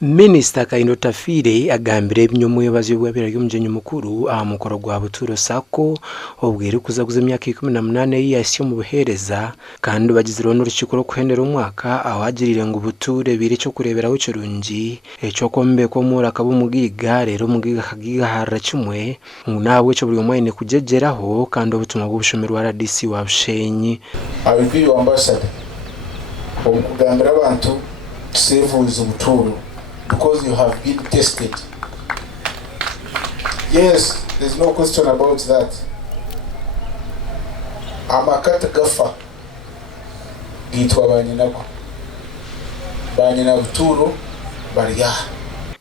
Minisita Kaino Tafire agambira eby'omuyobozi bw'ebiro by'omugenyi mukuru aha mukoro gwa Buturo Sacco obwire kuzaguza emyaka 18 yasyo mu buhereza kandi bagizirwa n'urukiko rw'okuhendera umwaka aho hagirire ngo Buture bire cyo kureberaho ikirungi ecyo kombeko muri akabumugiga rero mugiga kagiga harra kimwe nabwe cyo buri umwene kujegeraho kandi obutumwa bw'ubushomerwa RDC wa Bushenyi abibiri ambassador omukugambira abantu tusevuza Buturo because you have been tested. Yes, there's no question about that. Amakata gafa gitwa banyinako banyina Buturo barya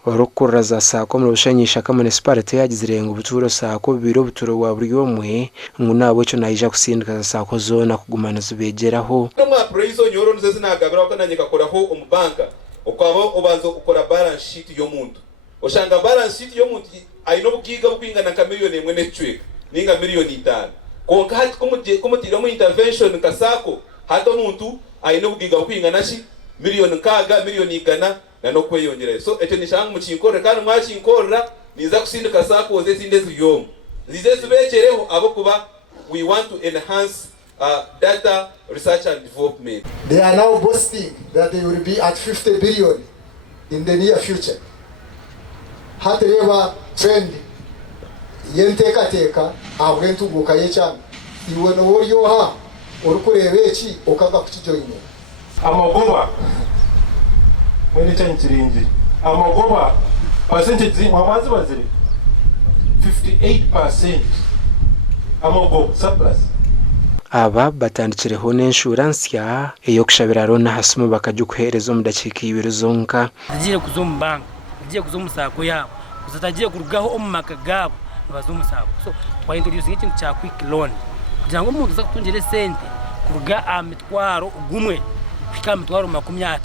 Orukura za Sacco mu Bushenyisha ka municipality yagizire ngo Buturo Sacco biro Buturo wa buri omwe ngo nabo cyo nayija kusindika za Sacco zona kugumana zubegeraho no mwa praiso nyoro nze zinagabira ko nanyika koraho umubanka ukaba ubanza ukora balance sheet yo muntu oshanga balance sheet yo muntu ayino bugiga bwingana ka miliyoni emwe necweka ninga miliyoni 5 konka hati kumutira mu intervention ka Sacco hato muntu ayino bugiga bwingana shi miliyoni kaga miliyoni igana na no kweyongera so ete nishanga mu kinkora kandi mwakinkora niza kusindika Sacco ze zinde ziyom zize zibekereho abo kuba we want to enhance data research and development. They are now boasting that they will be at 50 billion in the near future. Hatereba trend yenteka abwentuguka yechana iwe no woryoha urukurebeki okaga kukijoyine amagoba mwene cyankiringi amagoba percentage mwamanzi bazire 58% amagoba surplus aba batandikireho n'insurance ya eyo kushabira rona hasumo bakajya kuhereza mu dakika 2 zonka agiye kuzomu bank agiye kuzomu Sacco yabo uzatagiye kurugaho omumaka gabo bazomu Sacco so kwa introduce ikintu cya quick loan kugira ngo umuntu zakutungire sente kuruga amitwaro ugumwe fika mitwaro 50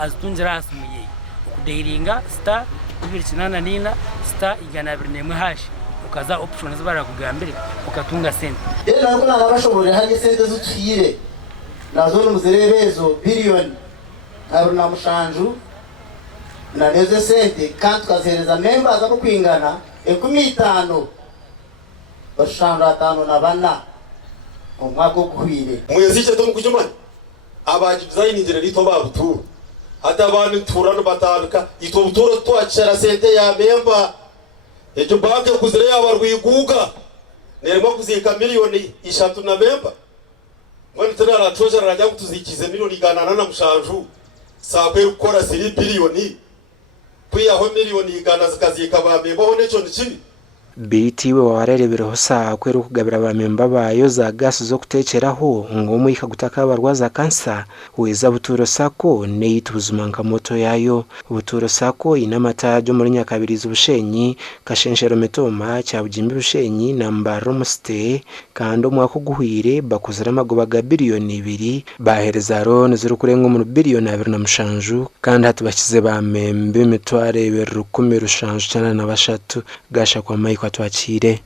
azitungira asimuye ukudeiringa star 289 star igana 21 hash ukaza option zibara kugambira ukatunga sente era nako nabashobore hari sente zutuyire nazo n'umuzerebezo billion na mushanju na neze sente kandi tukazereza members abo kwingana 15 bashanga 5 na bana umwako kuhire Mwezi cyo mukujumana abaji design ingere rito ba Buturo hata abantu turano batanuka ito Buturo twachara sente ya member ejo banke kuzire yabarwiguga nerimo kuzika miliyoni 3 na member mwani tena na treasury rajya kutuzikize miliyoni 100 na mushanju Sacco ukora 3 billion kwiyaho miliyoni 100 zikazika ba member ho neco ndikini bitiwe warerebereho Sacco ero kugabira abamemba bayo za gas zo kutekeraho ngo muyika gutaka abarwaza kansa weza Buturo Sacco neyitubuzuma nka moto yayo Buturo Sacco inamata jo muri nyakabiriza Bushenyi kashenshero metoma cya Bugimbi Bushenyi nambaro muste kandi umwako guhwire bakuzira amagoba ga biliyoni 2 bahereza ron ziri kurenga mu biliyoni 2 na mushanju kandi hatubashize bamembe mitware 10 rushanju cyana na bashatu gasha kwa Mike twakire